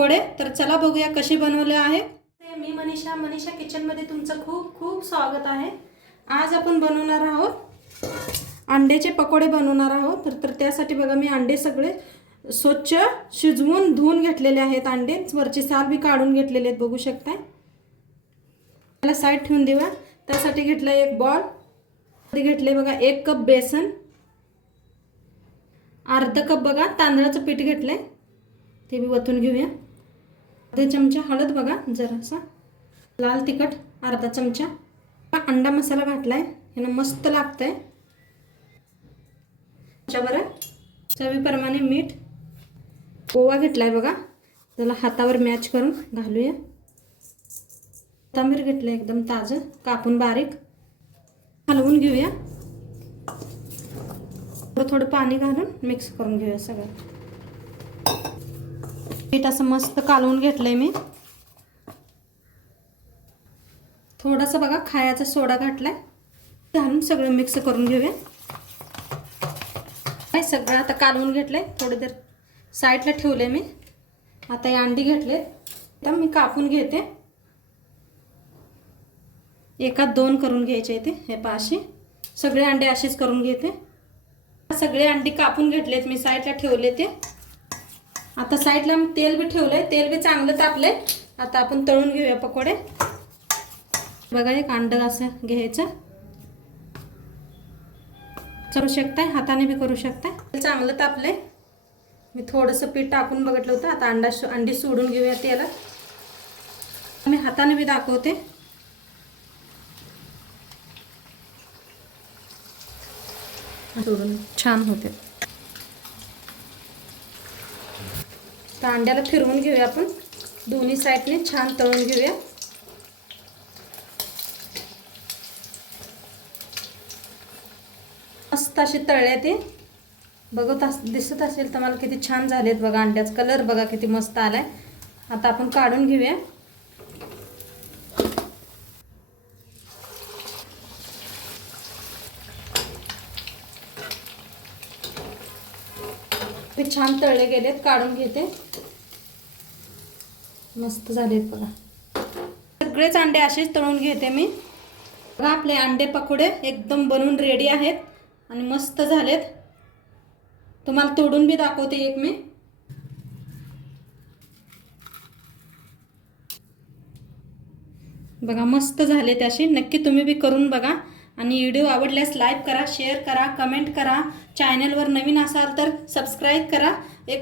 पकोडे। तर चला बघूया कसे बनवले आहे। मी मनीषा किचनमध्ये तुमचं खूप खूप स्वागत आहे। आज आपण बनवणार आहोत अंड्याचे पकोडे बनवणार आहोत। तर त्यासाठी बघा मी अंडे सगळे स्वच्छ शिजवून धुवून घेतलेले आहेत। अंडे वरची साल भी काढून घेतलेले आहेत, बघू शकता। त्याला साइड ठेवून देऊया। त्यासाठी घेतला एक बॉल, घेतले बघा 1 कप बेसन, अर्धा कप बघा तांदळाचं पीठ घेतले, ते भी वतून घेऊया। अर्धा चमचा हळद बघा, जरासा लाल तिखट अर्धा चमचा, अंडा मसाला घातलाय, यानं मस्त लागतंय। त्याच्यावर चवीप्रमाणे मीठ, ओवा घेतलाय बघा, त्याला हातावर मॅच करून घालूया। कोथिंबीर घेतलं एकदम ताजं कापून बारीक, हलवून घेऊया। थोडं पाणी घालून मिक्स करून घेऊया सगळं। पीठ असं मस्त कालवून घेतलंय मी। थोडासा बघा खायचा सोडा घातलाय, घालून सगळं मिक्स करून घेऊया। हे सगळं आता कालवून घेतलंय, थोडी देर साईडला ठेवले मी। आता हे अंडी घेतले, तर मी कापून घेते। एकात 2 करून घ्यायचे इथे, हे पाशी सगळे अंडे असेच करून घेते। सगळे अंडे कापून घेतलेत मी, साईडला ठेवले ते। आता साईडला तेल भी ठेवलंय, तेल भी चांगलं तापलंय। आता आपण तळून घेऊया पकोडे। बघा एक अंडं असं घ्यायचं, करू शकताय, हाताने भी करू शकताय। चांगलं तापलंय, मी थोडंसं पीठ टाकून बघितलं होतं। आता अंडी सोडून घेऊया तेलात, मी हाताने भी दाखवते। सोडून छान होते। तर अंड्याला फिरवून घेऊया आपण, दोन्ही साईडने छान तळून घेऊया। मस्त असे तळले ते, बघत दिसत असेल तर मला किती छान झालेत बघा। अंड्याचा कलर बघा किती मस्त आलाय। आता आपण काढून घेऊया। ते छान तळले गेलेत, काढून घेते। मस्त झालेत बघा, सगळेच अंडे असेच तळून घेते मी। बघा आपले अंडे पकोडे एकदम बनवून रेडी आहेत आणि मस्त झालेत। तुम्हाला तोडून भी दाखवते एक मी। बघा मस्त झालेत असे, नक्की तुम्ही भी करून बघा। आणि व्हिडिओ आवडल्यास लाईक करा, शेअर करा, कमेंट करा। चॅनलवर नवीन असाल तर सबस्क्राईब करा।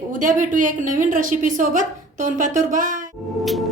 उद्या भेटू एक नवीन रेसिपी सोबत। तोंडपातूर बाय।